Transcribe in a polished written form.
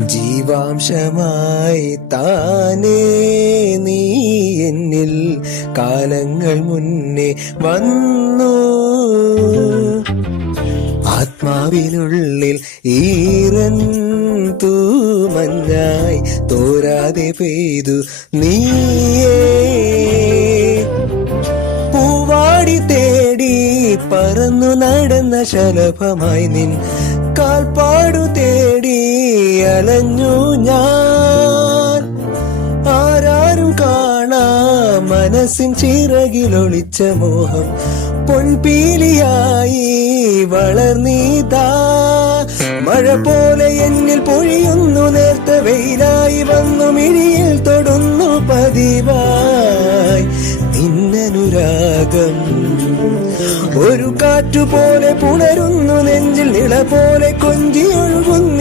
ജീവാംശമായി താനേ നീ എന്നിൽ കാലങ്ങൾ മുന്നേ വന്നു. ആത്മാവിനുള്ളിൽ ഈറൻ തൂമഞ്ഞായി തോരാതെ പെയ്തു നീയേ. പൂവാടി തേടി പറന്നു നടന്ന ശലഭമായി നിൻ കാൽപ്പാടു തേടി അലഞ്ഞു ഞാൻ. ആരാരും കാണാ മനസ്സിൻ ചിറകിലൊളിച്ച മോഹം പൊൻപീലിയായി വളർന്നീതാ. മഴ പോലെ എന്നിൽ പൊഴിയുന്നു, നേർത്ത വെയിലായി വന്നു മിഴിയിൽ തൊടുന്നു പതിവായി നിന്നനുരാഗം. ഒരു കാറ്റുപോലെ പുണരുന്നു നെഞ്ചിൽ, നിള പോലെ കൊഞ്ചി ഒഴുകുന്നു